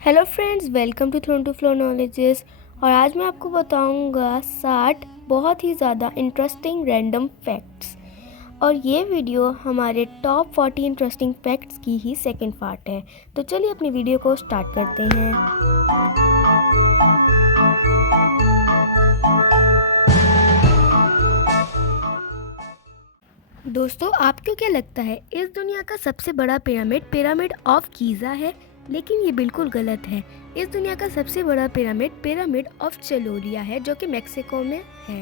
Hello friends, welcome to throne to flow knowledges. और आज मैं आपको बताऊंगा 60 बहुत ही ज़्यादा इंटरेस्टिंग रैंडम फैक्ट्स। और ये वीडियो हमारे टॉप 40 इंटरेस्टिंग फैक्ट्स की ही सेकंड पार्ट है। तो चलिए अपनी वीडियो को स्टार्ट करते हैं। दोस्तों, आपको क्या लगता है इस दुनिया का सबसे बड़ा पिरामिड ऑफ गीज़ा है? लेकिन ये बिल्कुल गलत है। इस दुनिया का सबसे बड़ा पिरामिड ऑफ चलोरिया है, जो कि मेक्सिको में है।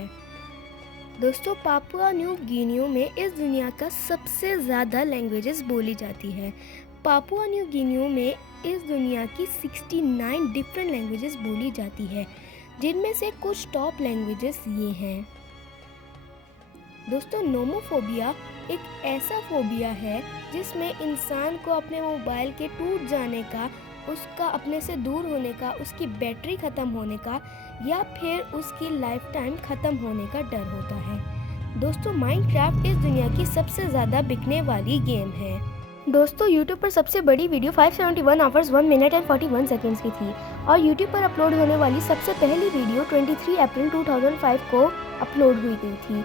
दोस्तों, पापुआ न्यू गिनियो में इस दुनिया का सबसे ज़्यादा लैंग्वेजेस बोली जाती है। पापुआ न्यू गिनियो में इस दुनिया की 69 डिफरेंट लैंग्वेजेस बोली जाती है, जिनमें से कुछ टॉप लैंग्वेजेस ये हैं। दोस्तों, नोमोफोबिया एक ऐसा फोबिया है जिसमें इंसान को अपने मोबाइल के टूट जाने का, उसका अपने से दूर होने का, उसकी बैटरी ख़त्म होने का या फिर उसकी लाइफ टाइम ख़त्म होने का डर होता है। दोस्तों, माइनक्राफ्ट इस दुनिया की सबसे ज़्यादा बिकने वाली गेम है। दोस्तों, YouTube पर सबसे बड़ी video 571 hours 1 minute and 41 seconds की थी और YouTube पर अपलोड होने वाली सबसे पहली वीडियो 23 अप्रैल 2005 को अपलोड हुई गई थी,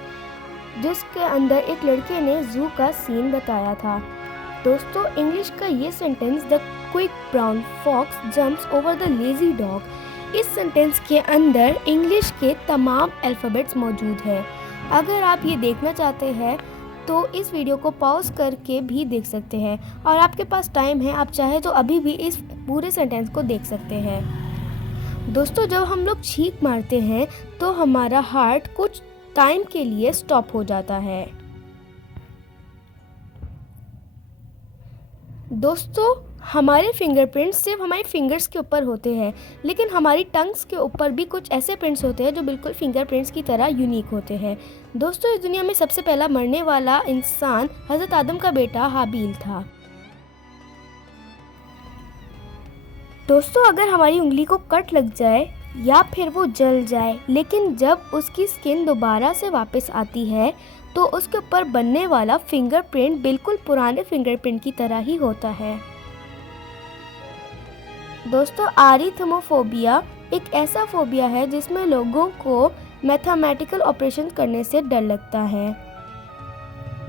जिसके अंदर एक लड़के ने जू का सीन बताया था। दोस्तों, इंग्लिश का ये sentence the quick brown fox jumps over the lazy dog, इस सेंटेंस के अंदर इंग्लिश के तमाम अल्फ़ाबेट्स मौजूद है। अगर आप ये देखना चाहते हैं तो इस वीडियो को पॉज करके भी देख सकते हैं और आपके पास टाइम है, आप चाहे तो अभी भी इस पूरे सेंटेंस को देख सकते हैं। दोस्तों, जब हम लोग छींक मारते हैं तो हमारा हार्ट कुछ टाइम के लिए स्टॉप हो जाता है। दोस्तों, हमारे फिंगरप्रिंट्स सिर्फ हमारे फिंगर्स के ऊपर होते हैं, लेकिन हमारी टंग्स के ऊपर भी कुछ ऐसे प्रिंट्स होते हैं जो बिल्कुल फिंगरप्रिंट्स की तरह यूनिक होते हैं। दोस्तों, इस दुनिया में सबसे पहला मरने वाला इंसान हज़रत आदम का बेटा हाबील था। दोस्तों, अगर हमारी उंगली को कट लग जाए या फिर वो जल जाए, लेकिन जब उसकी स्किन दोबारा से वापस आती है तो उसके ऊपर बनने वाला फिंगरप्रिंट बिल्कुल पुराने फिंगरप्रिंट की तरह ही होता है। दोस्तों, आरिथमोफोबिया एक ऐसा फोबिया है जिसमें लोगों को मैथमेटिकल ऑपरेशन करने से डर लगता है।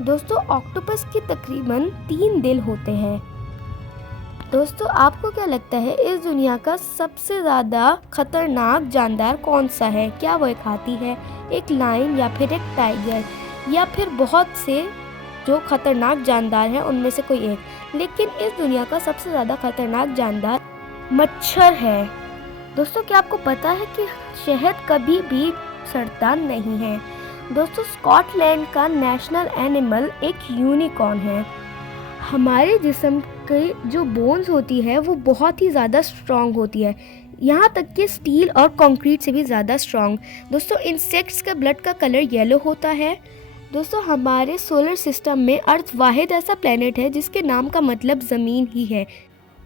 दोस्तों, ऑक्टोपस के तकरीबन 3 दिल होते हैं। दोस्तों, आपको क्या लगता है इस दुनिया का सबसे ज़्यादा खतरनाक जानदार कौन सा है? क्या वो एक हाथी है, एक लायन या फिर एक टाइगर, या फिर बहुत से जो खतरनाक जानदार हैं उनमें से कोई एक? लेकिन इस दुनिया का सबसे ज़्यादा खतरनाक जानदार मच्छर है। दोस्तों, क्या आपको पता है कि शहद कभी भी सड़ता नहीं है? दोस्तों, स्कॉटलैंड का नेशनल एनिमल एक यूनिकॉर्न है। हमारे जिस्म की जो बोन्स होती है वो बहुत ही ज़्यादा स्ट्रॉन्ग होती है, यहाँ तक कि स्टील और कंक्रीट से भी ज़्यादा स्ट्रॉन्ग। दोस्तों, इंसेक्ट्स का ब्लड का कलर येलो होता है। दोस्तों, हमारे सोलर सिस्टम में अर्थ वाहिद ऐसा प्लेनेट है जिसके नाम का मतलब ज़मीन ही है।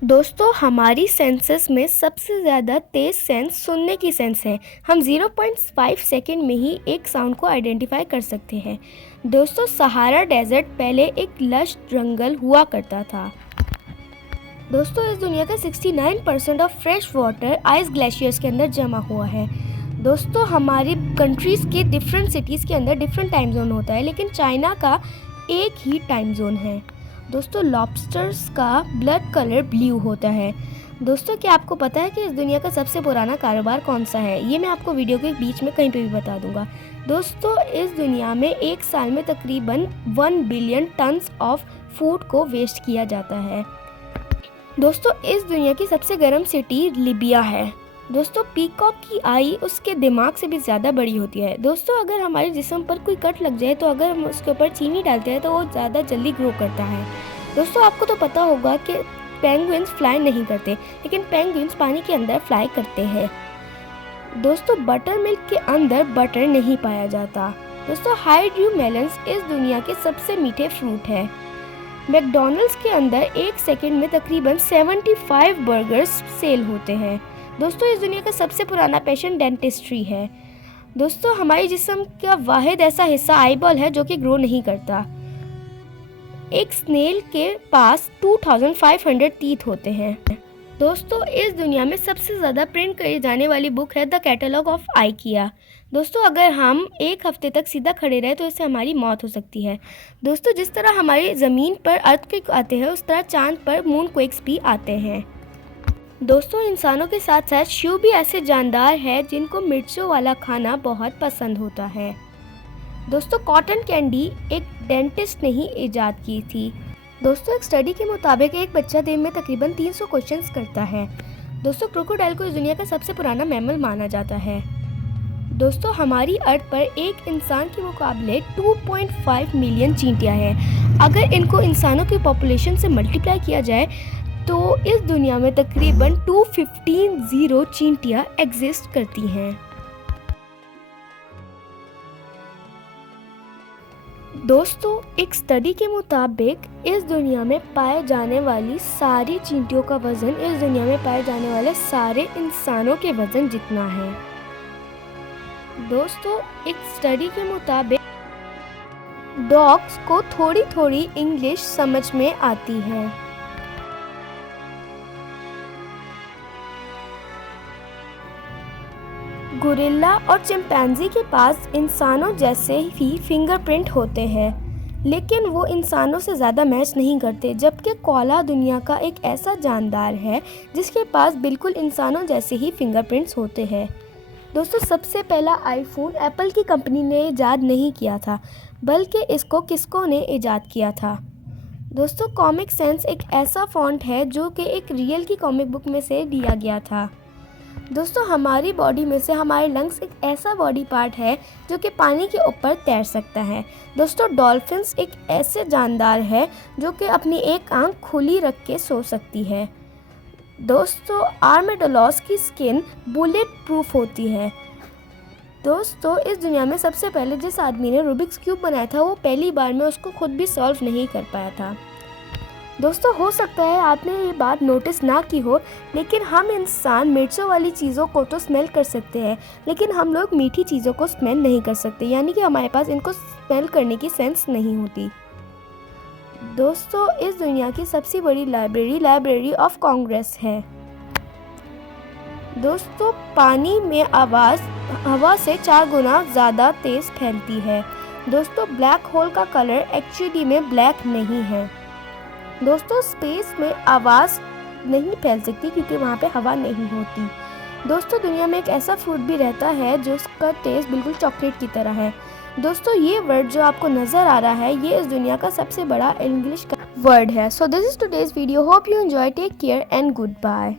दोस्तों, हमारी सेंसेस में सबसे ज़्यादा तेज़ सेंस सुनने की सेंस है। हम 0.5 सेकेंड में ही एक साउंड को आइडेंटिफाई कर सकते हैं। दोस्तों, सहारा डेजर्ट पहले एक लश जंगल हुआ करता था। दोस्तों, इस दुनिया का 69% of fresh water ice glaciers के अंदर जमा हुआ है। दोस्तों, हमारी कंट्रीज़ के डिफरेंट सिटीज़ के अंदर डिफरेंट टाइम जोन होता है, लेकिन चाइना का एक ही टाइम जोन है। दोस्तों, लॉबस्टर्स का ब्लड कलर ब्लू होता है। दोस्तों, क्या आपको पता है कि इस दुनिया का सबसे पुराना कारोबार कौन सा है? ये मैं आपको वीडियो के बीच में कहीं पे भी बता दूंगा। दोस्तों, इस दुनिया में एक साल में तकरीबन 1 बिलियन टन्स ऑफ फूड को वेस्ट किया जाता है। दोस्तों, इस दुनिया की सबसे गर्म सिटी लिबिया है। दोस्तों, पीकॉक की आई उसके दिमाग से भी ज़्यादा बड़ी होती है। दोस्तों, अगर हमारे जिस्म पर कोई कट लग जाए तो अगर हम उसके ऊपर चीनी डालते हैं तो वो ज़्यादा जल्दी ग्रो करता है। दोस्तों, आपको तो पता होगा कि पेंगुइन्स फ्लाई नहीं करते, लेकिन पेंगुइन्स पानी के अंदर फ्लाई करते हैं। दोस्तों, बटर मिल्क के अंदर बटर नहीं पाया जाता। दोस्तों, हाईड्यू मेलन्स इस दुनिया के सबसे मीठे फ्रूट है। मैकडॉनल्ड्स के अंदर एक सेकेंड में तकरीबन 75 बर्गर्स सेल होते हैं। दोस्तों, इस दुनिया का सबसे पुराना पैशन डेंटिस्ट्री है। दोस्तों, हमारे जिस्म का वाहिद ऐसा हिस्सा आईबॉल है जो कि ग्रो नहीं करता। एक स्नेल के पास 2500 टीथ होते हैं। दोस्तों इस दुनिया में सबसे ज़्यादा प्रिंट करी जाने वाली बुक है द कैटलॉग ऑफ आइकिया। दोस्तों अगर हम एक हफ्ते तक सीधा खड़े रहे तो इससे हमारी मौत हो सकती है। दोस्तों जिस तरह हमारी ज़मीन पर अर्थक्वेक आते हैं उस तरह चांद पर मून क्वेक्स भी आते हैं। दोस्तों इंसानों के साथ साथ शिव भी ऐसे जानदार हैं जिनको मिर्चों वाला खाना बहुत पसंद होता है। दोस्तों कॉटन कैंडी एक डेंटिस्ट ने ही ईजाद की थी। दोस्तों एक स्टडी के मुताबिक एक बच्चा दिन में तकरीबन 300 क्वेश्चंस करता है। दोस्तों क्रोकोडाइल को इस दुनिया का सबसे पुराना मैमल माना जाता है। दोस्तों हमारी अर्थ पर एक इंसान के मुकाबले 2.5 मिलियन चींटियां हैं। अगर इनको इंसानों की पॉपुलेशन से मल्टीप्लाई किया जाए तो इस दुनिया में तकरीबन 215 चींटियां एग्जिस्ट करती हैं। दोस्तों एक स्टडी के मुताबिक इस दुनिया में पाए जाने वाली सारी चींटियों का वज़न इस दुनिया में पाए जाने वाले सारे इंसानों के वज़न जितना है। दोस्तों एक स्टडी के मुताबिक डॉग्स को थोड़ी थोड़ी इंग्लिश समझ में आती है। गोरिल्ला और चिंपैंजी के पास इंसानों जैसे ही फिंगरप्रिंट होते हैं, लेकिन वो इंसानों से ज़्यादा मैच नहीं करते, जबकि कोआला दुनिया का एक ऐसा जानदार है जिसके पास बिल्कुल इंसानों जैसे ही फिंगरप्रिंट्स होते हैं। दोस्तों सबसे पहला आईफोन एप्पल की कंपनी ने ईजाद नहीं किया था, बल्कि इसको किस्को ने ईजाद किया था। दोस्तों कॉमिक सेंस एक ऐसा फॉन्ट है जो कि एक रियल की कॉमिक बुक में से लिया गया था। दोस्तों हमारी बॉडी में से हमारे लंग्स एक ऐसा बॉडी पार्ट है जो कि पानी के ऊपर तैर सकता है। दोस्तों डॉल्फिन्स एक ऐसे जानदार है जो कि अपनी एक आंख खुली रख के सो सकती है। दोस्तों आर्मेडोलॉस की स्किन बुलेट प्रूफ होती है। दोस्तों इस दुनिया में सबसे पहले जिस आदमी ने रूबिक्स क्यूब बनाया था वो पहली बार में उसको खुद भी सॉल्व नहीं कर पाया था। दोस्तों हो सकता है आपने ये बात नोटिस ना की हो, लेकिन हम इंसान मिर्चों वाली चीज़ों को तो स्मेल कर सकते हैं, लेकिन हम लोग मीठी चीज़ों को स्मेल नहीं कर सकते, यानी कि हमारे पास इनको स्मेल करने की सेंस नहीं होती। दोस्तों इस दुनिया की सबसे बड़ी लाइब्रेरी ऑफ कांग्रेस है। दोस्तों पानी में आवाज़ हवा से 4 गुना ज़्यादा तेज़ फैलती है। दोस्तों ब्लैक होल का कलर एक्चुअली में ब्लैक नहीं है। दोस्तों स्पेस में आवाज़ नहीं फैल सकती क्योंकि वहाँ पे हवा नहीं होती। दोस्तों दुनिया में एक ऐसा फ्रूट भी रहता है जिसका टेस्ट बिल्कुल चॉकलेट की तरह है। दोस्तों ये वर्ड जो आपको नज़र आ रहा है ये इस दुनिया का सबसे बड़ा इंग्लिश का वर्ड है। So this is today's video, hope you enjoy, take care and good bye.